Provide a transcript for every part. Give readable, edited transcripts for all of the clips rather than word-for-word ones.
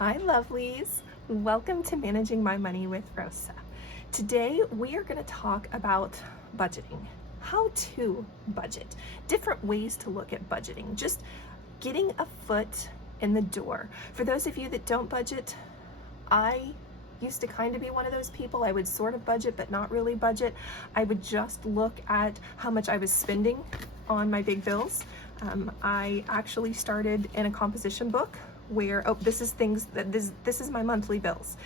Hi lovelies, welcome to Managing My Money with Rosa. Today we are going to talk about budgeting, how to budget, different ways to look at budgeting, just getting a foot in the door. For those of you that don't budget, I used to kind of be one of those people. I would sort of budget but not really budget. I would just look at how much I was spending on my big bills. I actually started in a composition book where, this is things that this is my monthly bills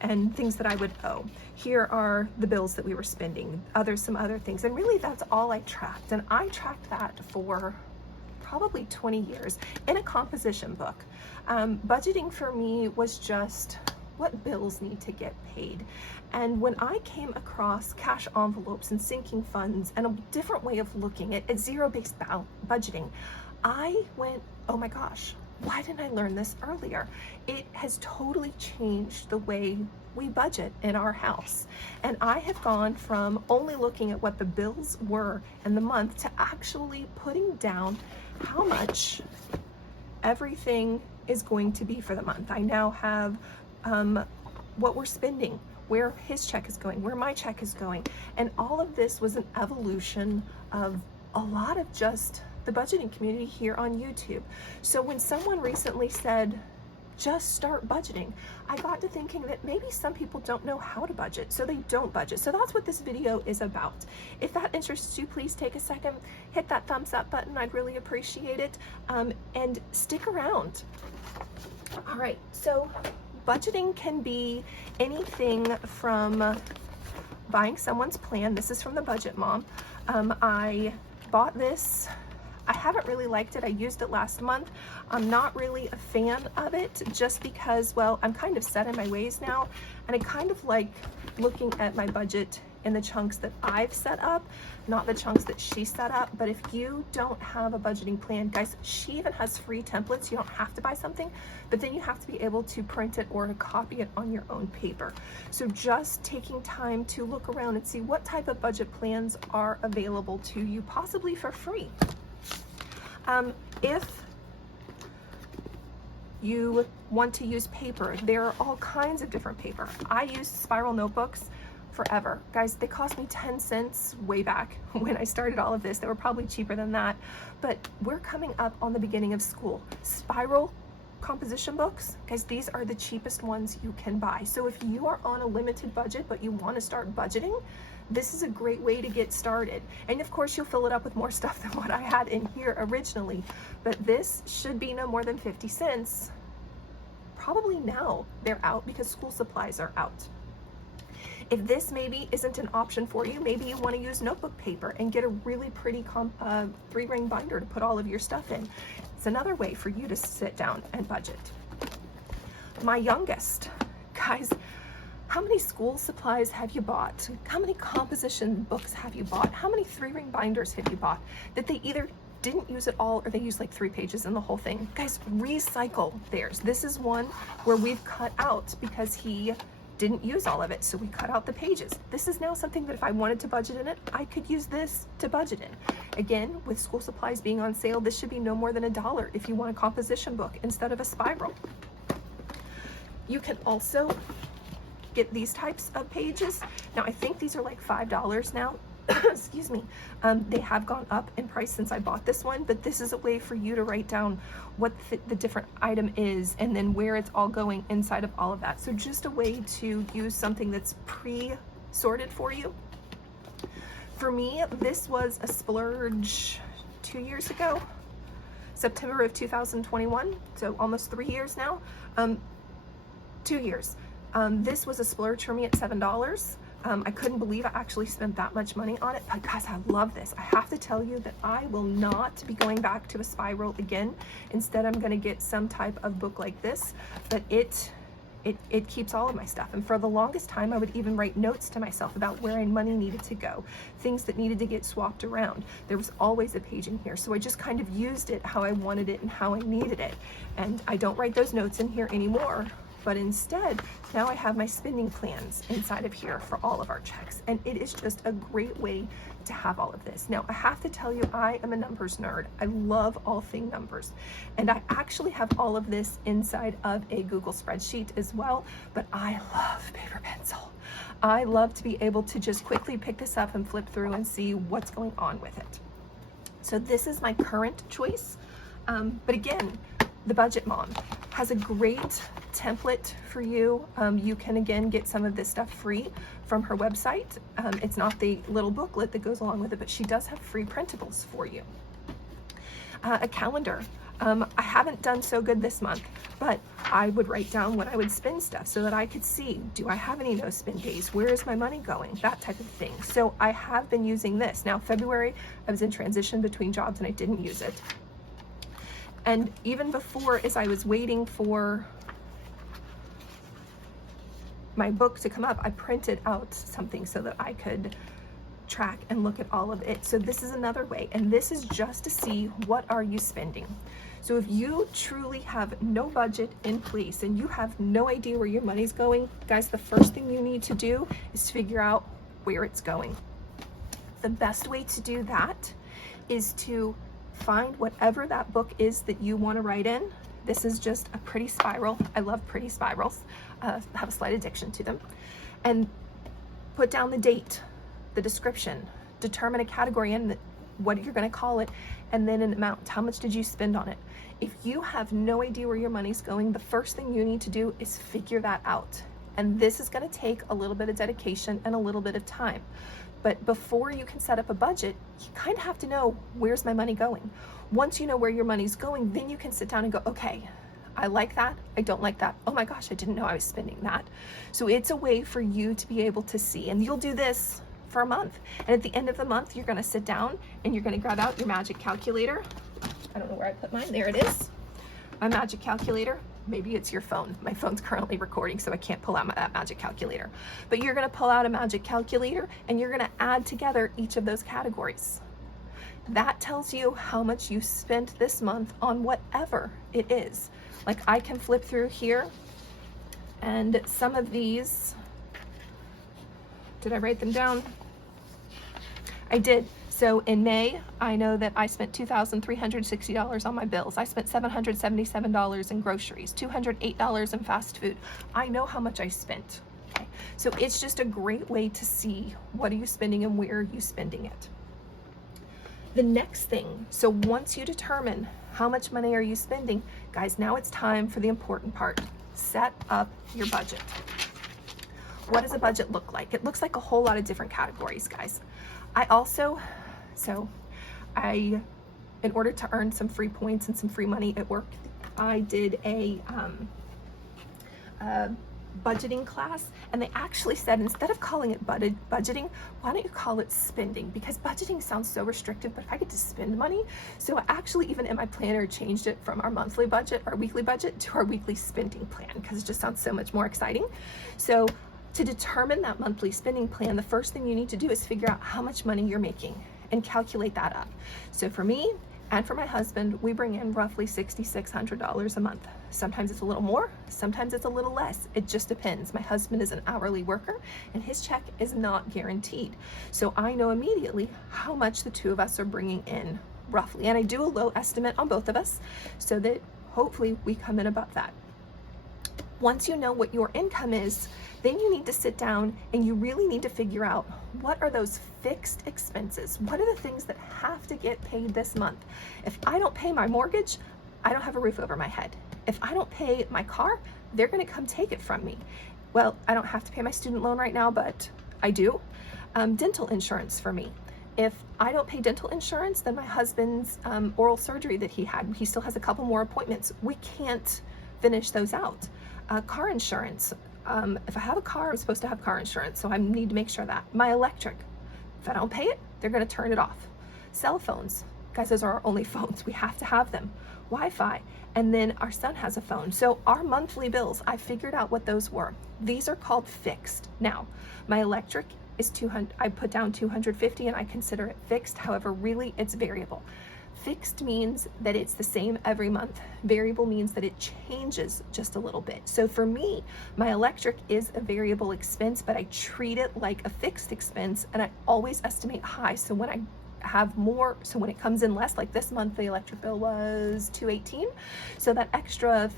and things that I would owe. Here are the bills that we were spending, some other things, and really that's all I tracked. And I tracked that for probably 20 years in a composition book. Budgeting for me was just what bills need to get paid. And when I came across cash envelopes and sinking funds and a different way of looking at zero-based budgeting, I went, oh my gosh, why didn't I learn this earlier? It has totally changed the way we budget in our house. And I have gone from only looking at what the bills were in the month to actually putting down how much everything is going to be for the month. I now have what we're spending, where his check is going, where my check is going. And all of this was an evolution of a lot of just the budgeting community here on YouTube. So when someone recently said, just start budgeting, I got to thinking that maybe some people don't know how to budget, so they don't budget. So that's what this video is about. If that interests you, please take a second, hit that thumbs up button. I'd really appreciate it. And stick around. All right, so budgeting can be anything from buying someone's plan. This is from the Budget Mom. I bought this. I haven't really liked it. I used it last month. I'm not really a fan of it just because, well, I'm kind of set in my ways now, and I kind of like looking at my budget in the chunks that I've set up, not the chunks that she set up. But if you don't have a budgeting plan, guys, she even has free templates. You don't have to buy something, but then you have to be able to print it or to copy it on your own paper. So just taking time to look around and see what type of budget plans are available to you, possibly for free. If you want to use paper, there are all kinds of different paper. I use spiral notebooks forever. Guys, they cost me 10 cents way back when I started all of this. They were probably cheaper than that, but we're coming up on the beginning of school. Spiral composition books, guys, these are the cheapest ones you can buy. So if you are on a limited budget but you want to start budgeting, this is a great way to get started. And of course you'll fill it up with more stuff than what I had in here originally, but this should be no more than 50 cents. Probably now they're out because school supplies are out. If this maybe isn't an option for you, maybe you want to use notebook paper and get a really pretty 3-ring binder to put all of your stuff in. It's another way for you to sit down and budget. My youngest, guys, how many school supplies have you bought? How many composition books have you bought? How many 3-ring binders have you bought that they either didn't use at all or they used like 3 pages in the whole thing? Guys, recycle theirs. This is one where we've cut out because he didn't use all of it, so we cut out the pages. This is now something that if I wanted to budget in it, I could use this to budget in. Again, with school supplies being on sale, this should be no more than $1 if you want a composition book instead of a spiral. You can also get these types of pages. Now, I think these are like $5 now. Excuse me. They have gone up in price since I bought this one, but this is a way for you to write down what the different item is and then where it's all going inside of all of that. So just a way to use something that's pre-sorted for you. For me, this was a splurge 2 years ago, September of 2021, so almost 3 years now. 2 years. This was a splurge for me at $7. I couldn't believe I actually spent that much money on it, but guys, I love this. I have to tell you that I will not be going back to a spiral again. Instead, I'm gonna get some type of book like this, but it keeps all of my stuff. And for the longest time, I would even write notes to myself about where money needed to go, things that needed to get swapped around. There was always a page in here. So I just kind of used it how I wanted it and how I needed it. And I don't write those notes in here anymore but instead now I have my spending plans inside of here for all of our checks. And it is just a great way to have all of this. Now I have to tell you, I am a numbers nerd. I love all things numbers. And I actually have all of this inside of a Google spreadsheet as well, but I love paper pencil. I love to be able to just quickly pick this up and flip through and see what's going on with it. So this is my current choice. But again, the Budget Mom has a great template for you. You can again get some of this stuff free from her website. It's not the little booklet that goes along with it, but she does have free printables for you. A calendar. I haven't done so good this month, but I would write down when I would spend stuff so that I could see, do I have any no spend days? Where is my money going? That type of thing. So I have been using this. Now February, I was in transition between jobs and I didn't use it. And even before, as I was waiting for my book to come up, I printed out something so that I could track and look at all of it. So this is another way, and this is just to see what are you spending. So if you truly have no budget in place and you have no idea where your money's going, guys, the first thing you need to do is figure out where it's going. The best way to do that is to find whatever that book is that you want to write in. This is just a pretty spiral. I love pretty spirals. Have a slight addiction to them. And put down the date, the description, determine a category and what you're going to call it, and then an amount. How much did you spend on it? If you have no idea where your money's going, the first thing you need to do is figure that out. And this is going to take a little bit of dedication and a little bit of time. But before you can set up a budget, you kind of have to know, where's my money going? Once you know where your money's going, then you can sit down and go, okay, I like that, I don't like that. Oh my gosh, I didn't know I was spending that. So it's a way for you to be able to see, and you'll do this for a month. And at the end of the month, you're gonna sit down and you're gonna grab out your magic calculator. I don't know where I put mine, there it is. My magic calculator. Maybe it's your phone. My phone's currently recording, so I can't pull out that magic calculator. But you're gonna pull out a magic calculator and you're gonna add together each of those categories. That tells you how much you spent this month on whatever it is. Like I can flip through here, and some of these, did I write them down? I did. So in May, I know that I spent $2,360 on my bills. I spent $777 in groceries, $208 in fast food. I know how much I spent. Okay. So it's just a great way to see what are you spending and where are you spending it. The next thing, so once you determine how much money are you spending, guys, now it's time for the important part. Set up your budget. What does a budget look like? It looks like a whole lot of different categories, guys. In order to earn some free points and some free money at work, I did a budgeting class, and they actually said, instead of calling it budgeting, why don't you call it spending? Because budgeting sounds so restrictive, but if I get to spend money, so I actually even in my planner changed it from our monthly budget, our weekly budget, to our weekly spending plan, because it just sounds so much more exciting. So to determine that monthly spending plan, the first thing you need to do is figure out how much money you're making and calculate that up. So for me and for my husband, we bring in roughly $6,600 a month. Sometimes it's a little more, sometimes it's a little less. It just depends. My husband is an hourly worker and his check is not guaranteed. So I know immediately how much the two of us are bringing in roughly. And I do a low estimate on both of us so that hopefully we come in above that. Once you know what your income is, then you need to sit down and you really need to figure out, what are those fixed expenses? What are the things that have to get paid this month? If I don't pay my mortgage, I don't have a roof over my head. If I don't pay my car, they're gonna come take it from me. Well, I don't have to pay my student loan right now, but I do. Dental insurance for me. If I don't pay dental insurance, then my husband's oral surgery that he had, he still has a couple more appointments. We can't finish those out. Car insurance. If I have a car, I'm supposed to have car insurance, so I need to make sure that. My electric, if I don't pay it, they're gonna turn it off. Cell phones, guys, those are our only phones. We have to have them. Wi-Fi, and then our son has a phone. So our monthly bills, I figured out what those were. These are called fixed. Now, my electric is $200, I put down $250 and I consider it fixed. However, really it's variable. Fixed means that it's the same every month. Variable means that it changes just a little bit. So for me, my electric is a variable expense, but I treat it like a fixed expense, and I always estimate high. So when I have more, so when it comes in less, like this month the electric bill was $218, so that extra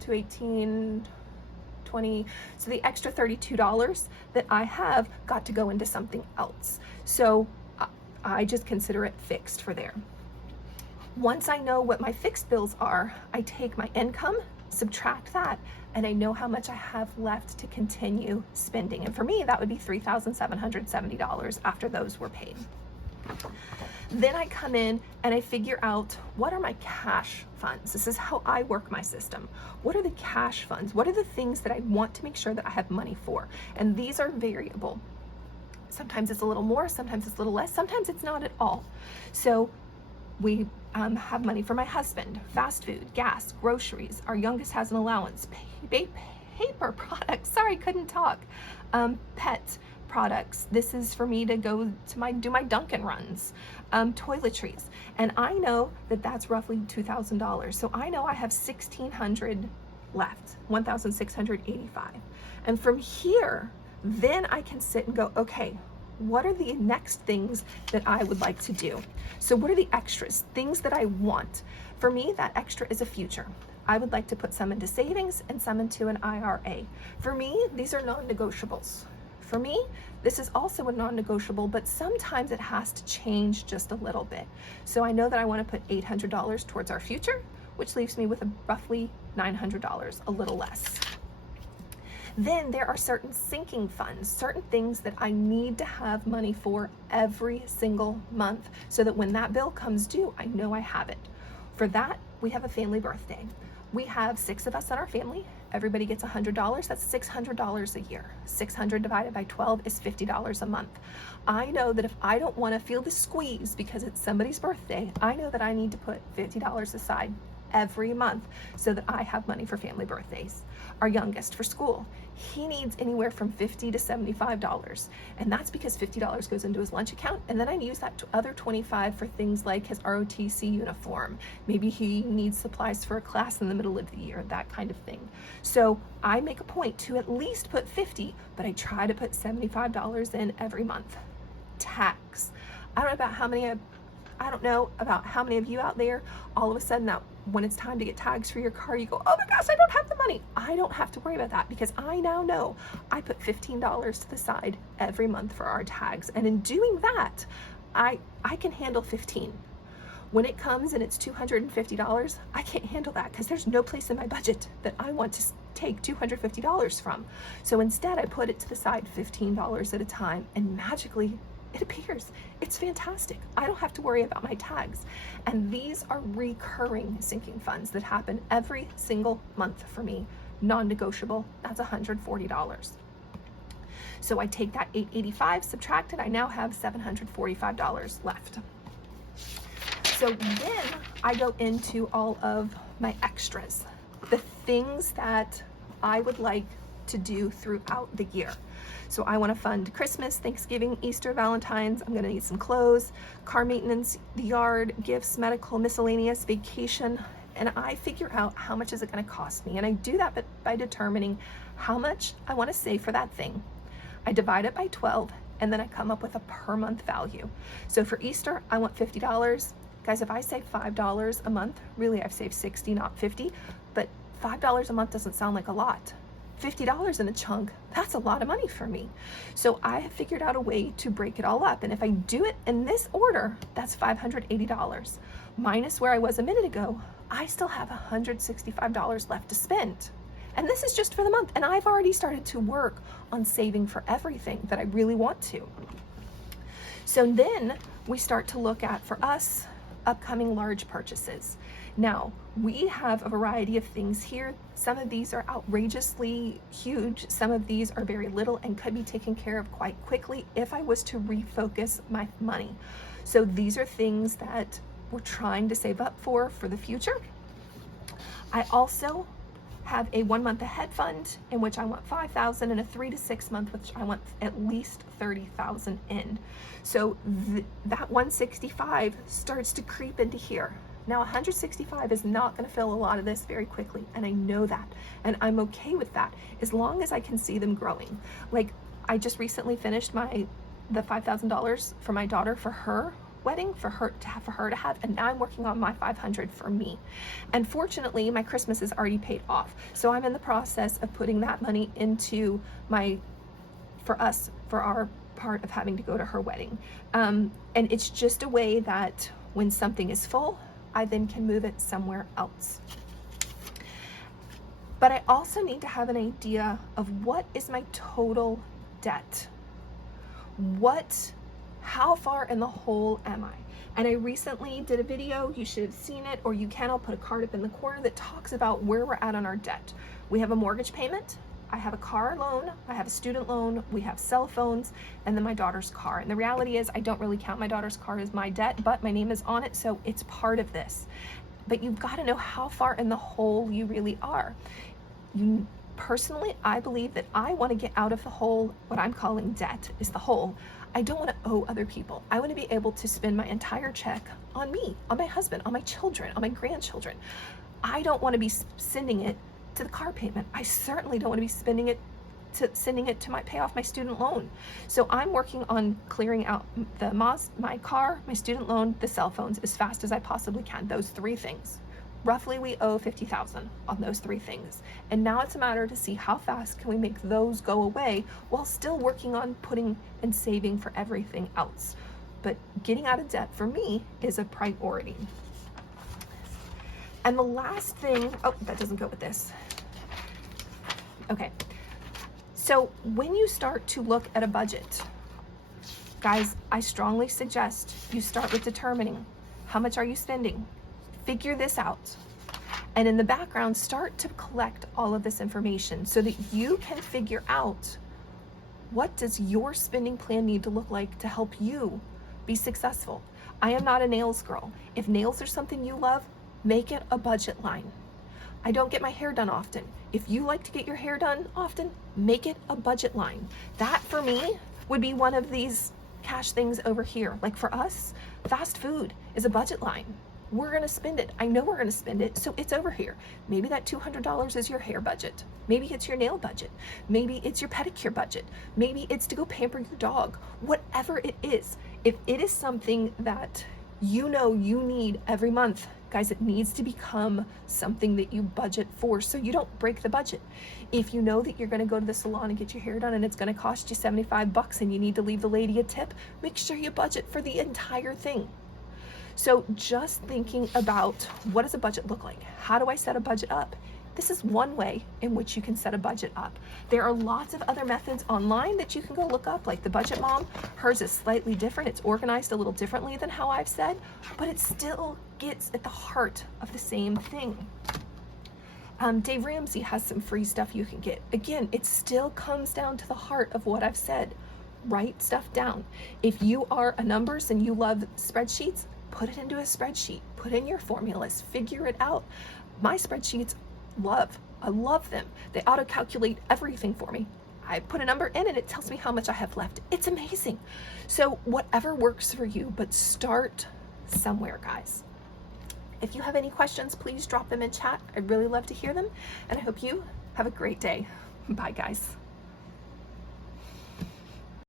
$218, 20, so the extra $32 that I have got to go into something else. So I just consider it fixed for there. Once I know what my fixed bills are, I take my income, subtract that, and I know how much I have left to continue spending. And for me, that would be $3,770 after those were paid. Then I come in and I figure out, what are my cash funds? This is how I work my system. What are the cash funds? What are the things that I want to make sure that I have money for? And these are variable. Sometimes it's a little more, sometimes it's a little less, sometimes it's not at all. So we have money for my husband, fast food, gas, groceries. Our youngest has an allowance, paper products, sorry, couldn't talk, pet products. This is for me to go to do my Dunkin' runs, toiletries. And I know that that's roughly $2,000. So I know I have $1,600 left, $1,685. And from here, then I can sit and go, okay, what are the next things that I would like to do? So what are the extras, things that I want? For me, that extra is a future. I would like to put some into savings and some into an IRA. For me, these are non-negotiables. For me, this is also a non-negotiable, but sometimes it has to change just a little bit. So I know that I want to put $800 towards our future, which leaves me with roughly $900, a little less. Then there are certain sinking funds, certain things that I need to have money for every single month so that when that bill comes due, I know I have it. For that, we have a family birthday. We have 6 of us in our family. Everybody gets $100. That's $600 a year. 600 divided by 12 is $50 a month. I know that if I don't want to feel the squeeze because it's somebody's birthday, I know that I need to put $50 aside every month so that I have money for family birthdays. Our youngest for school, he needs anywhere from $50 to $75, and that's because $50 goes into his lunch account, and then I use that other $25 for things like his ROTC uniform. Maybe he needs supplies for a class in the middle of the year, that kind of thing. So I make a point to at least put $50, but I try to put $75 in every month. Tax. I don't know about how many of you out there, all of a sudden that when it's time to get tags for your car, you go, oh my gosh, I don't have the money. I don't have to worry about that because I now know I put $15 to the side every month for our tags. And in doing that, I can handle 15. When it comes and it's $250, I can't handle that because there's no place in my budget that I want to take $250 from. So instead I put it to the side $15 at a time, and magically it appears. It's fantastic. I don't have to worry about my tags. And these are recurring sinking funds that happen every single month for me. Non-negotiable, that's $140. So I take that $885, subtract it, I now have $745 left. So then I go into all of my extras, the things that I would like to do throughout the year. So I want to fund Christmas, Thanksgiving, Easter, Valentine's. I'm going to need some clothes, car maintenance, the yard, gifts, medical, miscellaneous, vacation. And I figure out how much is it going to cost me. And I do that by determining how much I want to save for that thing. I divide it by 12, and then I come up with a per month value. So for Easter, I want $50. Guys, if I save $5 a month, really I've saved 60, not 50, but $5 a month doesn't sound like a lot. $50 in a chunk, that's a lot of money for me. So I have figured out a way to break it all up. And if I do it in this order, that's $580. Minus where I was a minute ago, I still have $165 left to spend. And this is just for the month. And I've already started to work on saving for everything that I really want to. So then we start to look at, for us, upcoming large purchases. Now, we have a variety of things here. Some of these are outrageously huge. Some of these are very little and could be taken care of quite quickly if I was to refocus my money. So these are things that we're trying to save up for the future. I also have a 1 month ahead fund in which I want 5,000 and a 3 to 6 month which I want at least 30,000 in. So that 165 starts to creep into here. Now 165 is not going to fill a lot of this very quickly, and I know that, and I'm okay with that as long as I can see them growing. Like, I just recently finished the $5,000 for my daughter for her wedding, for her to have, and now I'm working on my 500 for me. And fortunately, my Christmas is already paid off, so I'm in the process of putting that money into for our part of having to go to her wedding. And it's just a way that when something is full, I then can move it somewhere else. But I also need to have an idea of what is my total debt. How far in the hole am I? And I recently did a video, you should have seen it, or you can, I'll put a card up in the corner that talks about where we're at on our debt. We have a mortgage payment, I have a car loan, I have a student loan, we have cell phones, and then my daughter's car. And the reality is I don't really count my daughter's car as my debt, but my name is on it, so it's part of this. But you've got to know how far in the hole you really are. Personally, I believe that I want to get out of the hole. What I'm calling debt is the hole. I don't want to owe other people. I want to be able to spend my entire check on me, on my husband, on my children, on my grandchildren. I don't want to be sending it to the car payment. I certainly don't want to be sending it to pay off my student loan. So I'm working on clearing out my car, my student loan, the cell phones as fast as I possibly can. Those 3 things. Roughly, we owe 50,000 on those 3 things. And now it's a matter to see how fast can we make those go away while still working on putting and saving for everything else. But getting out of debt for me is a priority. And the last thing, oh, that doesn't go with this. Okay. So when you start to look at a budget, guys, I strongly suggest you start with determining how much are you spending. Figure this out. And in the background, start to collect all of this information so that you can figure out what does your spending plan need to look like to help you be successful. I am not a nails girl. If nails are something you love, make it a budget line. I don't get my hair done often. If you like to get your hair done often, make it a budget line. That for me would be one of these cash things over here. Like for us, fast food is a budget line. We're going to spend it. I know we're going to spend it, so it's over here. Maybe that $200 is your hair budget. Maybe it's your nail budget. Maybe it's your pedicure budget. Maybe it's to go pamper your dog. Whatever it is, if it is something that you know you need every month, guys, it needs to become something that you budget for so you don't break the budget. If you know that you're going to go to the salon and get your hair done and it's going to cost you $75 and you need to leave the lady a tip, make sure you budget for the entire thing. So just thinking about what does a budget look like? How do I set a budget up? This is one way in which you can set a budget up. There are lots of other methods online that you can go look up, like the Budget Mom. Hers is slightly different. It's organized a little differently than how I've said, but it still gets at the heart of the same thing. Dave Ramsey has some free stuff you can get. Again, it still comes down to the heart of what I've said. Write stuff down. If you are a numbers and you love spreadsheets, put it into a spreadsheet. Put in your formulas. Figure it out. My spreadsheets, I love them. They auto-calculate everything for me. I put a number in and it tells me how much I have left. It's amazing. So whatever works for you, but start somewhere, guys. If you have any questions, please drop them in chat. I'd really love to hear them. And I hope you have a great day. Bye, guys.